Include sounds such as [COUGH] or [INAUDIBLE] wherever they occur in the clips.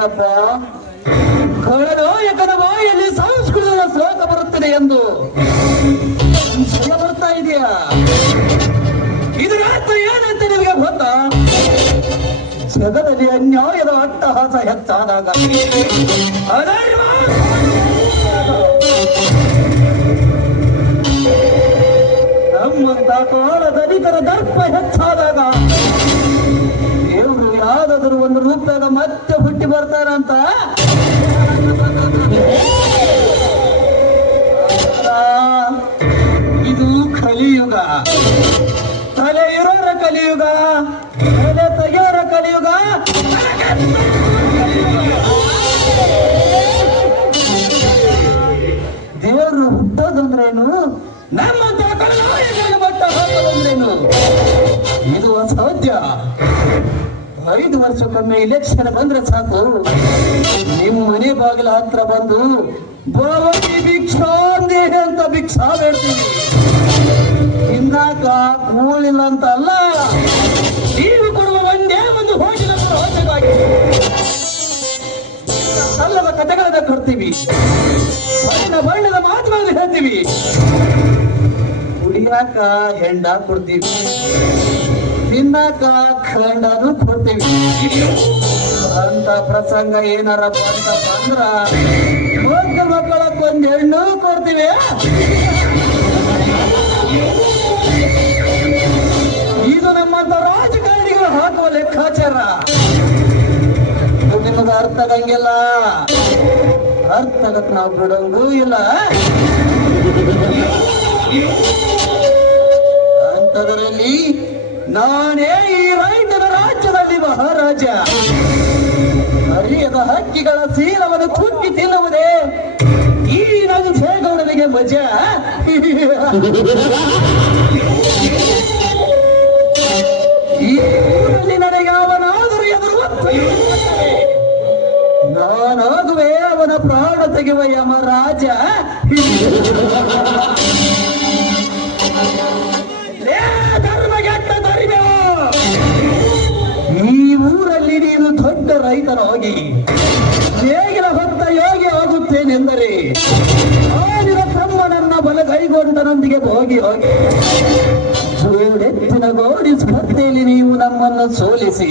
ಇದೇನಪ್ಪ ಖಳನಾಯಕನ ಬಾಯಲ್ಲಿ ಸಂಸ್ಕೃತದ ಶ್ಲೋಕ ಬರುತ್ತದೆ ಎಂದು. ಬರ್ತಾ ಇದೆಯಾ? ಇದರ ಅರ್ಥ ಏನಂತ ನಿಮಗೆ ಗೊತ್ತಾ? ಜಗದಲ್ಲಿ ಅನ್ಯಾಯದ ಅಟ್ಟಹಾಸ ಹೆಚ್ಚಾದಾಗ. ನಮ್ಮಂತ ದಲಿತರ ದರ್ಪ ಹೆಚ್ಚಾದಾಗ ಒಂದು ರೂಪದಾಗ ಮತ್ತೆ ಹುಟ್ಟಿ ಬರ್ತಾರಂತ ವರ್ಷಕ್ಕೊಮ್ಮೆ ಇಲೆಕ್ಷನ್ ಬಂದ್ರೆ ಸಾಕು. ನಿಮ್ಮ ಮನೆ ಬಾಗಿಲ ಹತ್ರ ಬಂದು, ಭವತಿ ಭಿಕ್ಷಾಂದೇಹ ಅಂತ ಭಿಕ್ಷಾ ಬೇಡ್ತೀವಿ ತಿನ್ನಾಕ ಕೂಳಿಲ್ಲ ಅಂತ ಅಲ್ಲ, ನೀವು ಕೊಡುವ ಒಂದೇ ಒಂದು ಹೋಗಿನ ಪ್ರವಚನವಾಗಿ ಸಲ್ಲದ ಕಥೆಗಳನ್ನ ಕೊಡ್ತೀವಿ. ಬಣ್ಣ ಬಣ್ಣದ ಮಾತುಗಳನ್ನು ಹೇಳ್ತೀವಿ. ಕುಡಿಯಾಕ ಹೆಂಡ ಕೊಡ್ತೀವಿ. ತಿನ್ನಾಕ ಕಂಡನು ಕೊಡ್ತೀವಿ. ಅಂತ ಪ್ರಸಂಗ ಏನಾರಪ್ಪ ಅಂತ ಬಂದ್ರ ಮಕ್ಕಳ ಮಕ್ಕಳಕ್ಕೆ ಒಂದ್ ಹೆಣ್ಣು ಕೊಡ್ತೀವಿ. ಇದು ನಮ್ಮಂತ ರಾಜಕಾರಣಿಗಳು ಹಾಕುವ ಲೆಕ್ಕಾಚಾರ. ನಿಮಗೆ ಅರ್ಥ ಆಗಂಗಿಲ್ಲ. ಅರ್ಥ ಆಗಕ್ ನಾವು ಬಿಡೋಂಗೂ ಇಲ್ಲ. ಅಂತದರಲ್ಲಿ ನಾನೇ ಈ ರೈತನ ರಾಜ್ಯದಲ್ಲಿ ಮಹಾರಾಜ. ಹರಿಯದ ಹಕ್ಕಿಗಳ ಸೀಲವನ್ನು ಕುಕ್ಕಿ ತಿನ್ನುವುದೇ ಈ ನನ್ನ ಸೇಗೌಡನಿಗೆ ಮಜಾ. ಈ ಊರಲ್ಲಿ ನನಗೆ ಅವನಾದರೂ ಎದುರು ನಾನಾಗುವೆ ಅವನ ಪ್ರಾಣ ತೆಗೆಯುವ ಯಮರಾಜ. ಲೇ ನೀನು ದೊಡ್ಡ ರೈತನಾಗಿ ನೇಗಿಲ ಹೊತ್ತ ಯೋಗಿ ಆಗುತ್ತೇನೆಂದರೆ ಆದಿನ ಬಲ ಬಲಗೈಗೊಂಡನೊಂದಿಗೆ ಹೋಗಿ ಹೋಗಿ. ಜೋಡೆತ್ತಿನ ಗೋಡಿ ಸ್ಪರ್ಧೆಯಲ್ಲಿ ನೀವು ನಮ್ಮನ್ನು ಸೋಲಿಸಿ.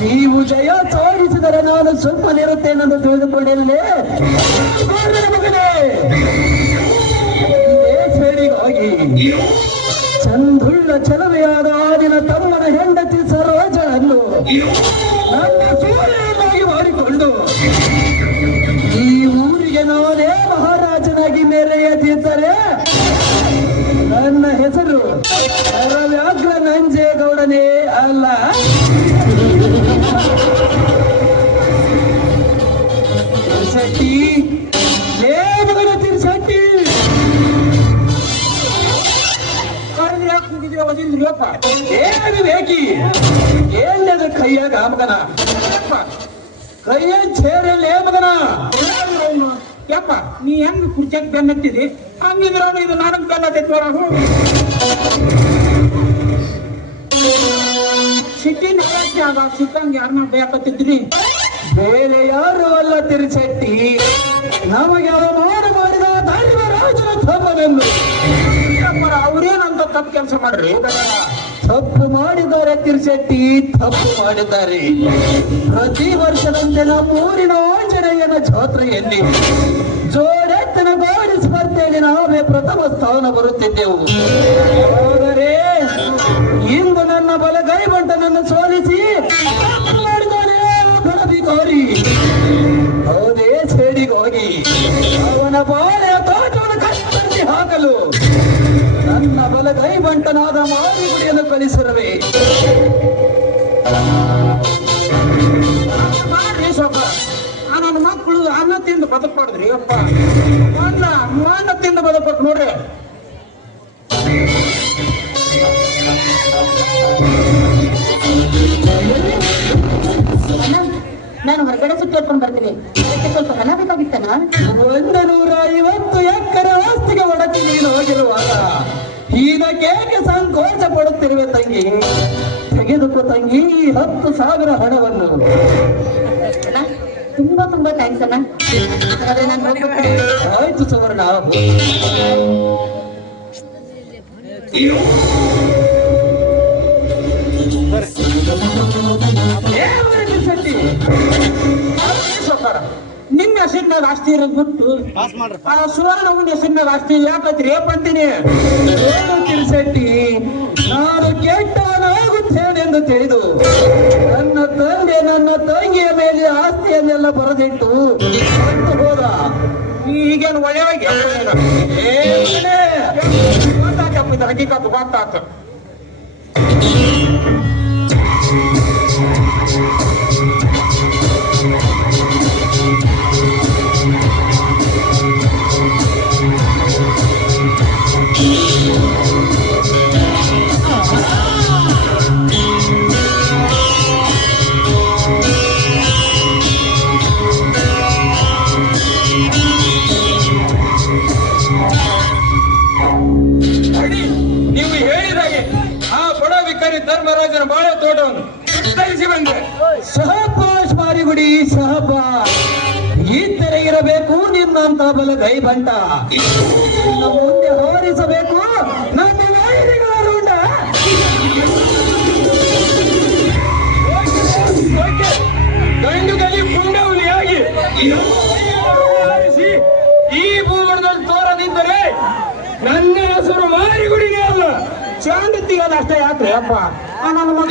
ನೀವು ಜಯ ತೋರಿಸಿದರೆ ನಾನು ಸುಮ್ಮನಿರುತ್ತೇನೆಂದು ಮಗನೇ! ಹೋಗಿ ಚಂದುಳ್ಳ ಚಲವೆಯಾದ ಆದಿನ ತಮ್ಮನ ಹೆಂಡತಿ ನನ್ನ ಸೂರ್ಯನಾಗಿ ಮಾಡಿಕೊಂಡು ಈ ಊರಿಗೆ ನಾನೇ ಮಹಾರಾಜನಾಗಿ ಮೆರೆಯದಿದ್ದರೆ ನನ್ನ ಹೆಸರು ವ್ಯಾಘ್ರ ನಂಜೇಗೌಡನೇ ಅಲ್ಲ. ಶೆಟ್ಟಿ ಕೂಗಿದ್ರೆ ಒದಿಲ್ರಿಯಪ್ಪ ಏನು ಬೇಕಿ ಏನಿದೆ ಕೈಯಾಗ ಮಗನ. ಕೈಯ ಚೇರಲ್ಲಿ ಮಗನ. ಯಪ್ಪ, ನೀ ಹೆಂಗ್ ಕುರ್ಚಾಕ್ ಬೆನ್ನತ್ತಿದಿ ಹಂಗಿದ್ರ ಇದು ನನಗ್ ಬೆನ್ನತ್ತೈತಿ ಸಿಟ್ಟಿನ ಹೇಳಕ್ಕೆ ಆಗ ಸಿಕ್ಕಂಗ್ ಯಾರನ್ನ ಬೇಕತ್ತಿದ್ರಿ? ಬೇರೆ ಯಾರು ಅಲ್ಲ ತಿರುಚಟ್ಟಿ. ನಮಗೆ ಅವಮಾನ ಮಾಡಿದ ಧರ್ಮರಾಜನ ರಾಜನ ಯಪ್ಪರ ಅವ್ರೇನಂತ ತಪ್ಪು ಕೆಲಸ ಮಾಡ್ರಿ? ತಪ್ಪು ಮಾಡಿದ್ದಾರೆ ತಿರುಶೆಟ್ಟಿ ತಪ್ಪು ಮಾಡಿದ್ದಾರೆ. ಪ್ರತಿ ವರ್ಷದಂತೆ ನಮ್ಮೂರಿನ ಆಂಜನೇಯನ ಜಾತ್ರೆಯಲ್ಲಿ ಜೋಡೆತ್ತನ ಗೋಡಿ ಸ್ಪರ್ಧೆಯಲ್ಲಿ ನಾವೇ ಪ್ರಥಮ ಸ್ಥಾನ ಬರುತ್ತಿದ್ದೆವು. ಆದರೆ ಇಂದು ನನ್ನ ಬಲಗೈ ಬಂಟನನ್ನು ಸೋಲಿಸಿ ತಪ್ಪು ಮಾಡಿದ್ದಾನೆ ಗಣಾಧಿಕಾರಿ ಹೌದೇ, ಸೇಡಿಗೋಗಿ. ಅವನ ಬಾಳೆಯ ತೋಟವನ್ನು ಕತ್ತರಿಸಿ ಹಾಕಲು. ನನ್ನ ಬಲ ಬಂಟನಾದ ಮಾರಿಗುಡಿಯನ್ನು ಕಳಿಸಿರುವೆ. ಮಾಡ್ರಿ ಸ್ವಲ್ಪ ನನ್ನ ಮಕ್ಕಳು ಅನ್ನ ತಿಂದು ಬದುಕ್ಬಾರ್ದ್ರಿ ಅಪ್ಪ ಅನ್ನ ಅನ್ನ ತಿಂದು ಬದುಕ್ಬೇಕು ನೋಡ್ರಿ. ನಾನು ಹೊರಗಡೆ ಸುತ್ತಾಡ್ಕೊಂಡು ಬರ್ತೀನಿ. ಅದಕ್ಕೆ ಸ್ವಲ್ಪ ಹಣ ಬೇಕಾಗಿತ್ತಲ್ಲ ಒಂದು ನೂರ ಐವತ್ತು ಎಕರೆ ಆಸ್ತಿಗೆ ಒಡತಿ ನೀನು ಹೋಗಿರುವಾಗ. ಇದಕ್ಕೇಕೆ ಸಂಕೋಚ ಪಡುತ್ತಿರುವೆ ತಂಗಿ ತೆಗೆದುಕೋ ತಂಗಿ ಈ ಹತ್ತು ಸಾವಿರ ಹಣವನ್ನು. ಅಣ್ಣ ತುಂಬಾ ತುಂಬಾ ಥ್ಯಾಂಕ್ಸ್ ಅಣ್ಣ ಹಾಗಾದ್ರೆ ನಾನು ಆಯ್ತು ಸುವರ್ಣ ಶೆಟ್ಟಿ? ಸಾವ್ಕಾರ ಹೆಸರಿನ ಆಸ್ತಿ ಇರೋದು ಬಿಟ್ಟು ಆ ಸುವರ್ಣವನ್ನ ಹೆಸರಿನ ಆಸ್ತಿ ಯಾಕತ್ರಿ ಏನು ತಿಳಿಸಿ ನಾನು ಕೆಟ್ಟವನಾಗುತ್ತೇನೆಂದು ತಿಳಿದು ನನ್ನ ತಂದೆ ನನ್ನ ತಂಗಿಯ ಮೇಲೆ ಆಸ್ತಿಯನ್ನೆಲ್ಲ ಬರೆದಿಟ್ಟು ಹೋದ. ಈಗೇನು ಒಳ್ಳೆಯಾಗಿ ಹಕ್ಕಿ ಮಗನೇ, ಗೊತ್ತಾತಪ್ಪ ಆತ ಹಕ್ಕಿಕತ್ತು ಗೊತ್ತಾತು ಗೈಬಂಟ ಮುಂದೆ ಹೋರಿಸಬೇಕು. ನಮ್ಮ ವೈರಿಗಳ. ಗಂಡುಗಲಿ ಈ ತೋರದಿದ್ದರೆ ನನ್ನ ಹೆಸರು ಮಾರಿಗುಡಿಗೆ ಅಲ್ಲ. ಚಾಂಡತಿಗದ ಅಷ್ಟೇ ಯಾತ್ರೆ ಅಪ್ಪ. ಆ ನನ್ನ ಮಗ.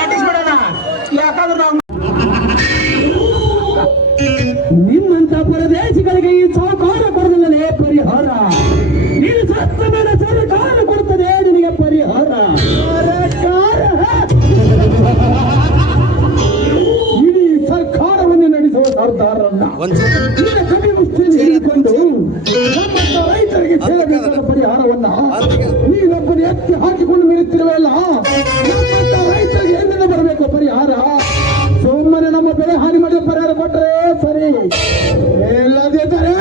ನಟಿಸ್ಬಿಡೋಣ ಯಾಕಂದ್ರೆ ನಾವು ಸೇರಬೇಕಾದ ಪರಿಹಾರವನ್ನ ನೀನೊಬ್ಬರು ಎತ್ತಿ ಹಾಕಿಕೊಂಡು ಮೀರುತ್ತಿರುವಲ್ಲ ರೈತರಿಗೆ ಎಲ್ಲಿಂದ ಬರಬೇಕು ಪರಿಹಾರ? ಸುಮ್ಮನೆ ನಮ್ಮ ಬೆಳೆ ಹಾನಿ ಮಾಡಿದ ಪರಿಹಾರ ಕೊಟ್ಟರೆ ಸರಿ. ಇಲ್ಲದಿದ್ದರೆ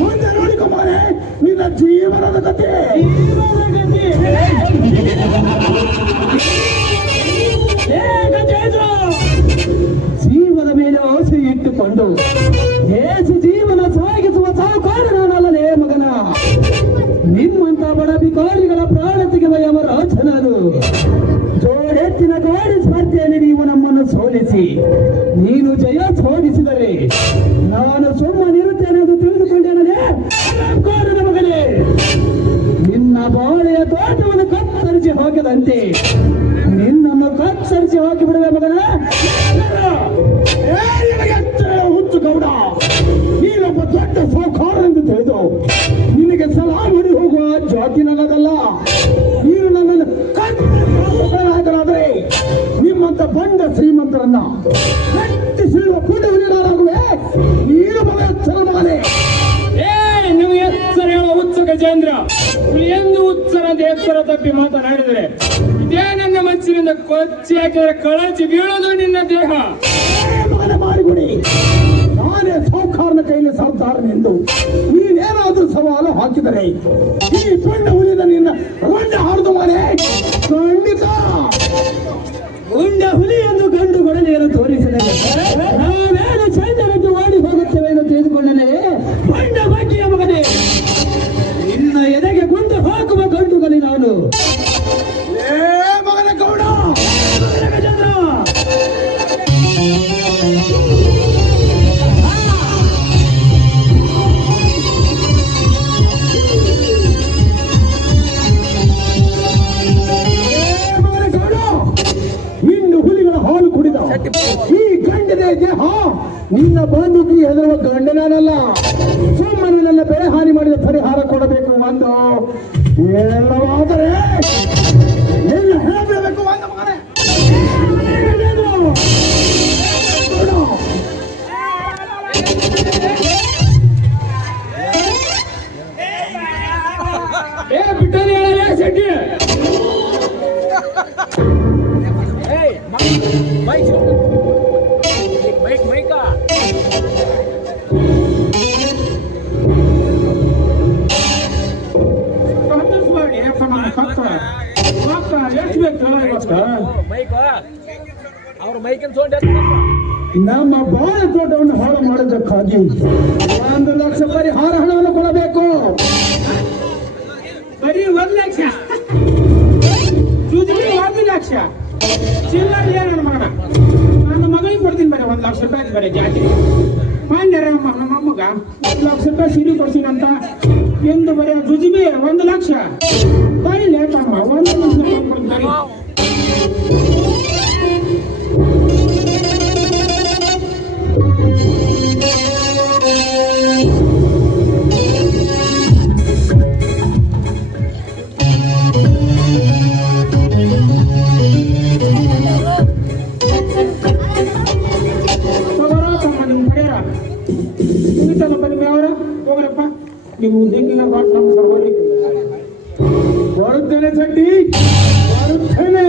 ಮುಂದೆ ನೋಡಿಕೊಂಬಾರೆ. ನಿನ್ನ ಜೀವನದ ಕತೆ ಏ [LAUGHS] ನೀನು ಜಯ ಸೋಧಿಸಿದರೆ ನಾನು ಸುಮ್ಮನಿರುತ್ತೇನೆ ಎಂದು ತಿಳಿದುಕೊಂಡೇನೆ ಮಗನೇ. ನಿನ್ನ ಬಾಳೆಯ ತೋಟವನ್ನು ಕತ್ತರಿಸಿ ಹಾಕಿದಂತೆ ನಿನ್ನನ್ನು ಕತ್ತರಿಸಿ ಹಾಕಿ ಬಿಡುವೆ ಮಗನ. ಶ್ರೀಮಂತರನ್ನ ಕಟ್ಟಿಸಿರುವ ಪುಣ್ಯವಿನಾಗುವೆ ನೀನು ಮಗ ಎಚ್ಚರ ಮಗನೇ. ಏ ನೀವು ಎತ್ತರ ಹೇಳುವ ಉತ್ಸ ಗಜೇಂದ್ರ ಎಂದು ಉತ್ಸರ ಅಂತ ಎತ್ತರ ತಪ್ಪಿ ಮಾತನಾಡಿದರೆ ಇದೇ ನನ್ನ ಮಚ್ಚಿನಿಂದ ಕೊಚ್ಚಿ ಹಾಕಿದರೆ ಕಳಚಿ ಬೀಳೋದು ನಿನ್ನ ದೇಹ. ಮಾಡಿಬಿಡಿ ನಾನೇ ಸೌಕಾರನ ಕೈಲಿ ಸರ್ದಾರನೆಂದು ನೀನೇನಾದ್ರೂ ಸವಾಲು ಹಾಕಿದರೆ ಈ ಪುಣ್ಯ ಉಳಿದ ನಿನ್ನ ಗೊಂಡ ಹಾರಿದು ಮನೆ ಹುಲಿ ಎಂದು ಗಂಡು ಗೊಡನೆಯನ್ನು ತೋರಿಸಿದರೆ ನಾವೇನು ಚಂದನದ್ದು ಗಂಡನಲ್ಲ ಸುಮ್ಮನೆ ನನ್ನ ಬೆಳೆ ಹಾನಿ ಮಾಡಿದ ಪರಿಹಾರ ಕೊಡಬೇಕು ಒಂದು. ಏನಾದರೆ ನಿನ್ನ ಹೇಳಬೇಕು ಒಂದು ಏನು? ಏ ಬಿಟ್ಟಲ್ಲಿ ಹೇಳಲ್ಲ ಶೆಟ್ಟಿ. ನಮ್ಮ ಬಾಳ ತೋಟವನ್ನು ಹಾಳು ಮಾಡೋದಕ್ಕಾಗಿ ಒಂದು ಲಕ್ಷ ಪರಿಹಾರ ಹಣವನ್ನು ಕೊಡಬೇಕು. ಬರೀ ಒಂದ್ ಲಕ್ಷ. ಸುದ್ದಿ ಒಂದು ಲಕ್ಷ. ಚಿಲ್ಲರ್ ನನ್ನ ಮಗನ ನನ್ನ ಮಗಳಿಗೆ ಕೊಡ್ತೀನಿ ಬರೀ ಒಂದ್ ಲಕ್ಷ ರೂಪಾಯಿ ಬರೀ ಜಾತಿ ಮಾನ್ಯರ ನಮ್ಮ ಅಮ್ಮಗ ಒಂದ್ ಲಕ್ಷ ರೂಪಾಯಿ ಸಿಡಿ ಕೊಡ್ತೀನಿ ಅಂತ ಎಂದು ಬರೀ ಜುಜುಬಿ ಒಂದು ಲಕ್ಷ. ಬರೀ ಲೇಟಮ್ಮ ಒಂದು ಲಕ್ಷ ರೂಪಾಯಿ ಮುಗಿತಲ್ಲಪ್ಪ ನಿಮ್ಮ ಯಾವರ ಹೋಗ್ರಪ್ಪ ನೀವು ಹೆಂಗಿನ ಬಾಟ್ ನಮ್ಮ ಸರ್ವರಿ ಬರುತ್ತೇನೆ ಚಡ್ಡಿ ಬರುತ್ತೇನೆ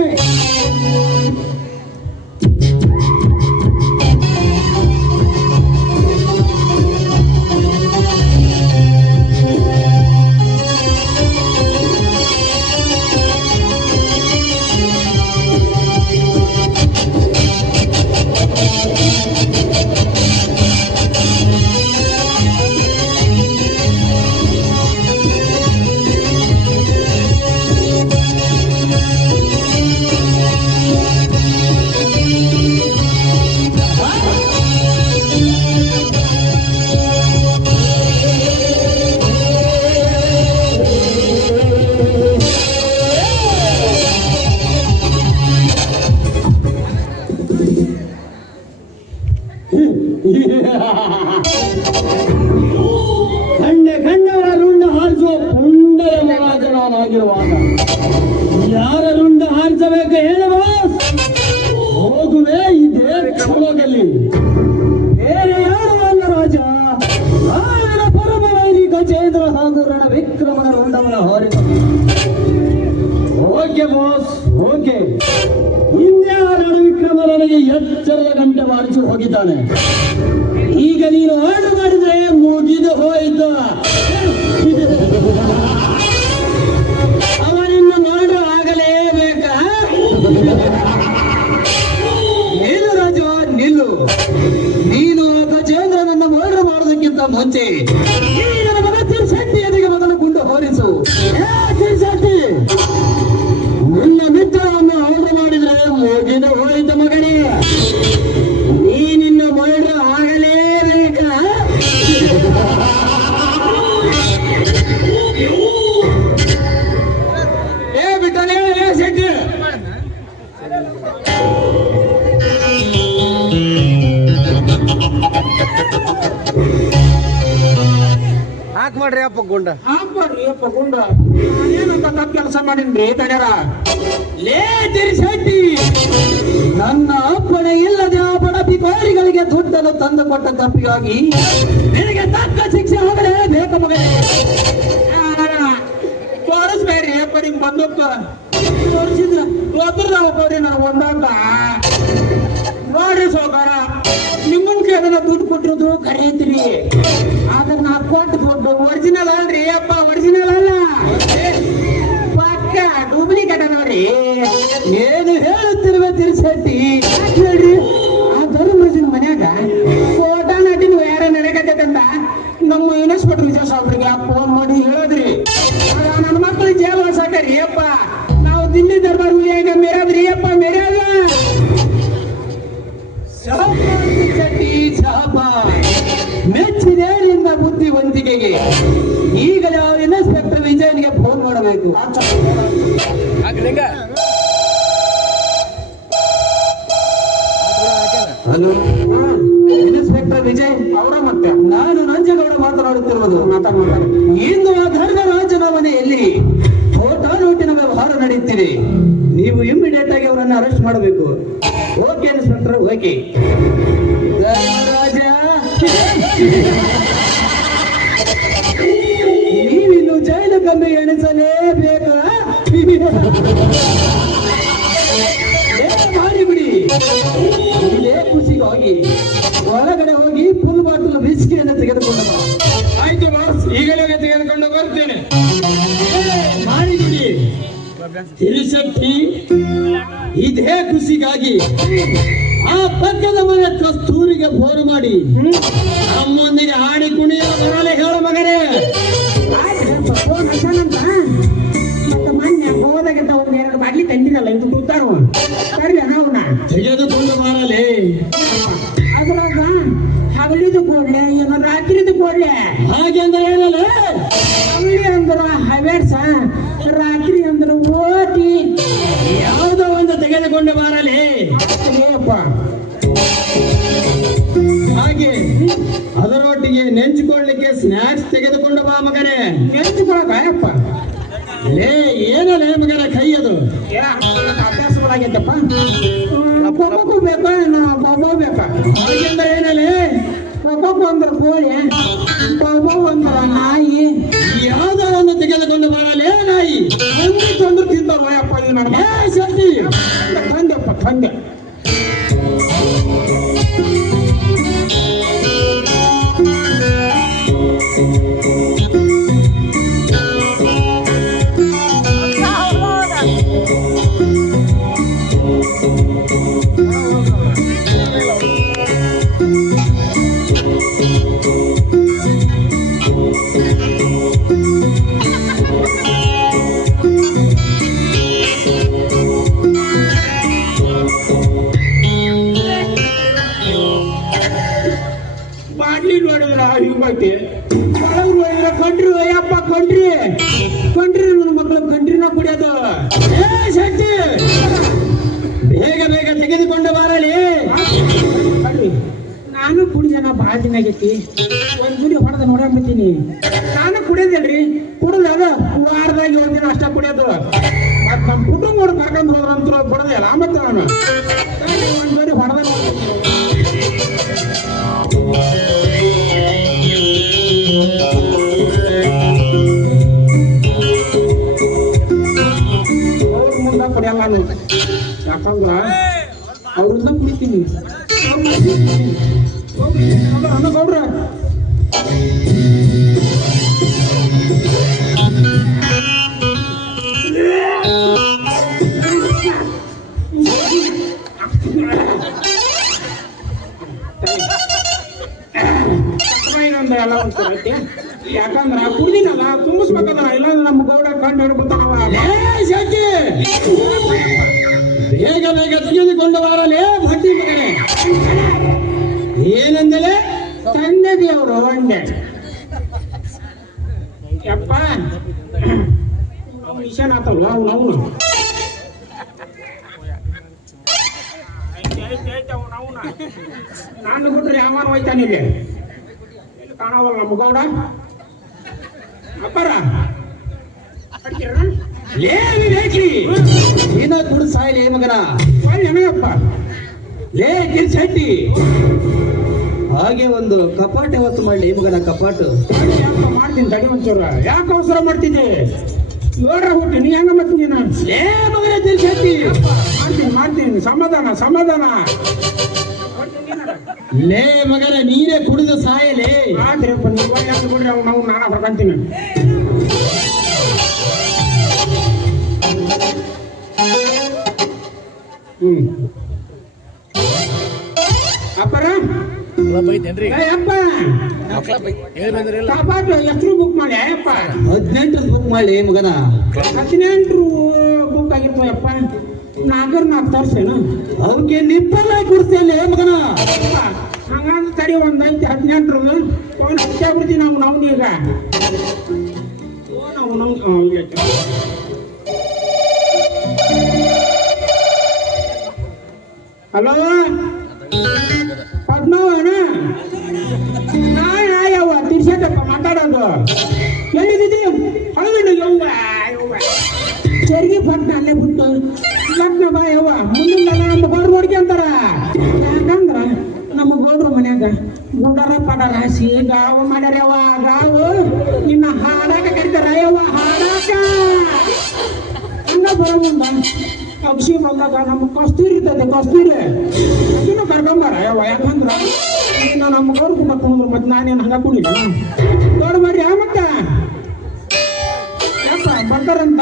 ಗಂಟೆ ಮಾಡಿಸಿ ಹೋಗಿದ್ದಾನೆ. ಈಗ ನೀನು ಆರ್ಡರ್ ಮಾಡಿದ್ರೆ ಮುಗಿದು ಹೋಯ್ತು. ಅವನಿನ್ನು ಮಾಡು ಆಗಲೇಬೇಕಾ? ನಿಲ್ಲು ರಾಜ, ನಿಲ್ಲು. ನೀನು ಗಜೇಂದ್ರನನ್ನು ಮರ್ಡರ್ ಮಾಡೋದಕ್ಕಿಂತ ಮುಂಚೆ ಹಾಕ್ ಮಾಡ್ರಿ ಅಪ್ಪ ಗುಂಡ? ಗುಂಡ? ಕೆಲಸ ಮಾಡಿನ್ರಿ ತಡ್ಯಾರ ಲೇ ತಿರ್ಸಟ್ಟಿ ನನ್ನ ಅಪ್ಪಣೆ ಇಲ್ಲದೆ ಆ ಬಡ ಭಿಕಾರಿಗಳಿಗೆ ದುಡ್ಡನ್ನು ತಂದು ಕೊಟ್ಟ ತಪ್ಪಿಗಾಗಿ ನಿನಗೆ ತಕ್ಕ ಶಿಕ್ಷೆ ಆಗಲೇ ಮಗನೇ. ತೋರಿಸ್ಬೇಡ್ರಿ ಅಪ್ಪ ನಿಮ್ ಬಂದಪ್ಪ ನಾವು ಹೋಗ್ರಿ ನನಗೆ ಒಂದಾಗ ನೋಡ್ರಿ ಸೋಕಾರ, ನಿಮ್ಮನ್ ಕೇಳ ದುಡ್ಡು ಕೊಟ್ಟಿರೋದು ಕರೆಯತ್ರಿ ಆದ್ರೆ ಕೊಟ್ಟು ಒರಿಜಿನಲ್ ಅಲ್ರಿ ಅಪ್ಪ. ವಿಜಯ್ ಅವರ ಮತ್ತೆ. ನಾನು ರಾಜ್ಯಗೌಡ ಮಾತನಾಡುತ್ತಿರುವುದು ಇಂದು ಆ ಧರ್ಮರಾಜನ ಮನೆಯಲ್ಲಿ ಫೋಟೋ ನೋಟಿನ ವ್ಯವಹಾರ ನಡೆಯುತ್ತಿದೆ ನೀವು ಇಮ್ಮಿಡಿಯೇಟ್ ಆಗಿ ಅವರನ್ನು ಅರೆಸ್ಟ್ ಮಾಡಬೇಕು. Okay inspector okay. ನೀವಿನ್ನು ಜೈಲು ಕಮ್ಮಿ ಎಣಿಸಲೇಬೇಕು ಮಾಡಿಬಿಡಿ. ಇದೇ ಖುಷಿಗಾಗಿ. ಒಳಗಡೆ ಹೋಗಿ ಫುಲ್ ಬಾಟಲ್ ವಿಸ್ಕಿಯನ್ನು ತೆಗೆದುಕೊಂಡು ಆಯ್ತು ಬಾಸ್ ಈಗಲೇ ತೆಗೆದುಕೊಂಡು ಬರ್ತೇನೆ. ಮಾಡಿಬಿಡಿ ತಿರುಶಕ್ತಿ ಇದೇ ಖುಷಿಗಾಗಿ ಆ ಪಕ್ಕದ ಮನೆ ಕಸ್ತೂರಿಗೆ ಫೋನ್ ಮಾಡಿ. ನಮ್ಮೊಂದಿಗೆ ಹಾಡಿ ಕುಣಿಯ ಹೇಳ ಹೇಳು ಮಗನೇ. ಮೊನ್ನೆ ಹೋದಾಗಿಂತ ಒಂದ್ ಎರಡು ಬಾಟ್ಲಿ ತಂದಿರಲ್ಲ ಇದು ಕೂತಾನು ಕರ್ಲಿ ನಾವುನ ತೆಗೆದುಕೊಂಡು ಬರಲಿ ಅದರೊಟ್ಟಿಗೆ ನೆಂಚಿಕೊಳ್ಳಿಕ್ಕೆ ಸ್ನ್ಯಾಕ್ಸ್ ತೆಗೆದುಕೊಂಡು ಬಾ ಮಗನೇ. ನೆಂಚಿಕೊಳ್ಳಪ್ಪ ಲೇ ಏನಲ್ಲ ಮಗನ ಕೈ ಅದು? ಏ ಅಭ್ಯಾಸಗಳಾಗೈತಪ್ಪ ಕೊಬ್ಬಕ್ಕೂ ಬೇಕಾ? ಬೊಬ್ಬ ಬೇಕಾ? ಹಾಗೆಂದ್ರೆ ಏನಲೇ? ಕೊಬ್ಬಕ್ಕೂ ಅಂದ್ರ ಕೋಳಿ ಬೊಬ್ಬ ಅಂದ್ರೆ ನಾಯಿ. ಯಾವುದೋ ಒಂದು ತೆಗೆದುಕೊಂಡು ಬರಲೇ ನಾಯಿ? ಹಂದಿ ತಂದ್ರು ತಿಂತಾವ ಅಯ್ಯಪ್ಪ ಇದು ಸರ್ತಿ ತಂದೆಪ್ಪ ಶಕ್ತಿ ಭಾಳ ದಿನ ಒಂದು ಒಂದ್ ಗುಡಿ ಹೊಡೆದ ಬಿಡ್ತೀನಿ. ನಾನು ಕುಡಿಯೋದಿಲ್ರಿ. ಕುಡಿದಾಗ ವಾರದಾಗ ಏಳು ದಿನ ಅಷ್ಟ ಕುಡಿಯೋದು. ಮತ್ ನಮ್ಮ ಕುಟುಂಬ ಕರ್ಕೊಂಡು ಹೋದ್ರಂತೂ ಬಿಡೋದಿಲ್ಲ ಮತ್ತೆ ನಾನು. ಒಂದ್ ಗುಡಿ ಹೊಡೆದ ಮುಂದೆ ಕುಡಿಯಲ್ಲ ನಾನು. ಯಾಕಂದ್ರ ಅವ್ರಿಂದ ಕುಡಿತೀನಿ. ಗೌಡ್ರ ಇನ್ನೊಂದು ಯಾವನ ಹೋಯ್ತಾನೆ ಇಲ್ಲಿ ಕಾಣವಲ್ಲ ನಮ್ಮ ಗೌಡ? ಅಪ್ಪರ? ಲೇ ವಿವೇಕಿ ನೀನ ಕುಡ್ ಸಾಯ್ಲಿ ಮಗನ? ಒಳ್ಳೆ ಏನಯ್ಯಪ್ಪ ಲೇ ಕಿರ್ಶೆಟ್ಟಿ ಹಾಗೆ ಒಂದು ಕಪಾಟ ಹೊತ್ತು ಮಾಡಿ ಮಗನ ಕಪಾಟು? ಮಾಡ್ತೀನಿ ತಡಿ ಒಂಚೂರು. ಯಾಕೆ ಅವಸರ ಮಾಡ್ತಿದ್ದೆ? ನೋಡ್ರ ಹುಟ್ಟಿ ನೀ ಹೆಂಗ ಮತ್ತೆ ನೀನು? ಲೇ ಮಗನ ಕಿರ್ಶೆಟ್ಟಿ ಮಾಡ್ತೀನಿ ಮಾಡ್ತೀನಿ. ಸಮಾಧಾನ ಸಮಾಧಾನ. ಲೇ ಮಗನ ನೀನೇ ಕುಡಿದು ಸಾಯಲೇ. ಆದ್ರಪ್ಪ ನೀವು ಯಾಕೆ ಬಿಡ್ರಿ ಅವ್ನು ನಾವು ನಾನು ಹೊಡ್ಕೊಂತೀನಿ ಹ್ಮ್. ಅಪ್ಪರ? ಬುಕ್ ಮಾಡಿ ಅಪ್ಪ. ಹದಿನೆಂಟು ಬುಕ್ ಮಾಡಿ ಮಗನ. ಹದಿನೆಂಟು ಬುಕ್ ಆಗಿತ್ತು ಅಪ್ಪ ನಾಲ್ಕು ನಾಲ್ಕು ಅವ್ಕೆ ನಿಪ್ಪಲ್ಲ ಕುಡಿಸ್ತೇನೆ ಮಗನ? ಹಂಗಂದ್ರೆ ತಡಿ ಒಂದ್ ಐತಿ ಹದಿನೆಂಟರು ಫೋನ್ ಹಚ್ಚೇ ಬಿಡ್ತೀವಿ ನಾವು ನಾವು ಈಗ. ನಾವು ನಾವು ಹಲೋ? ಪದ್ಮವ್ವ ಏನಾ ನಾಳೆ ಯವ್ವ ತಿರ್ಸೇಟಪ್ಪ ಮಾತಾಡೋದು. ಎಲ್ಲಿದ್ದೀನಿ ಹೌದು ಯವ್ವ ಯವ್ವ ಚರ್ಗಿ ಪಟ್ನ ಅಲ್ಲೇ ಬಿಟ್ಟು. ಲಗ್ನ ಬಾ ಯವ್ವ ಮುಂದಿನ ಅಂತ ಗೌಡ್ರು ಹೊಡ್ಕೊಂತಾರ ಯಾಕಂದ್ರ ನಮ್ಮ ಗೌಡ್ರು ಮನ್ಯಾಗ ಗುಡರ ಪಡರ ಹಸಿ ಗಾವು ಮಾಡ್ಯಾರ ಯವ್ವ ಗಾವು ಇನ್ನ ಹಾಡಾಕ ಕರಿತಾರ. ಯವ್ವ ಹಾಡಾಕ. ಹಂಗ ಬರೋ ಮುಂದ ಅಕ್ಷಿ ಬಂದಾಗ ನಮ್ಮ ಕಸ್ತೂರಿ ಇರ್ತದೆ ಕಸ್ತೂರಿ. ಅದನ್ನು ಕರ್ಕೊಂಬಾರ. ಯವ್ವ ಯಾಕಂದ್ರ ಇನ್ನ ನಮ್ಮ ಗೌಡ್ರು ಕರ್ಕೊಂಡ್ರು ಮತ್ತೆ ನಾನೇನು ಹಂಗ ಕುಡಿಲ್ಲ ನೋಡ್ ಬರ್ರಿ ಆ ಮತ್ತ ಬರ್ತಾರಂತ?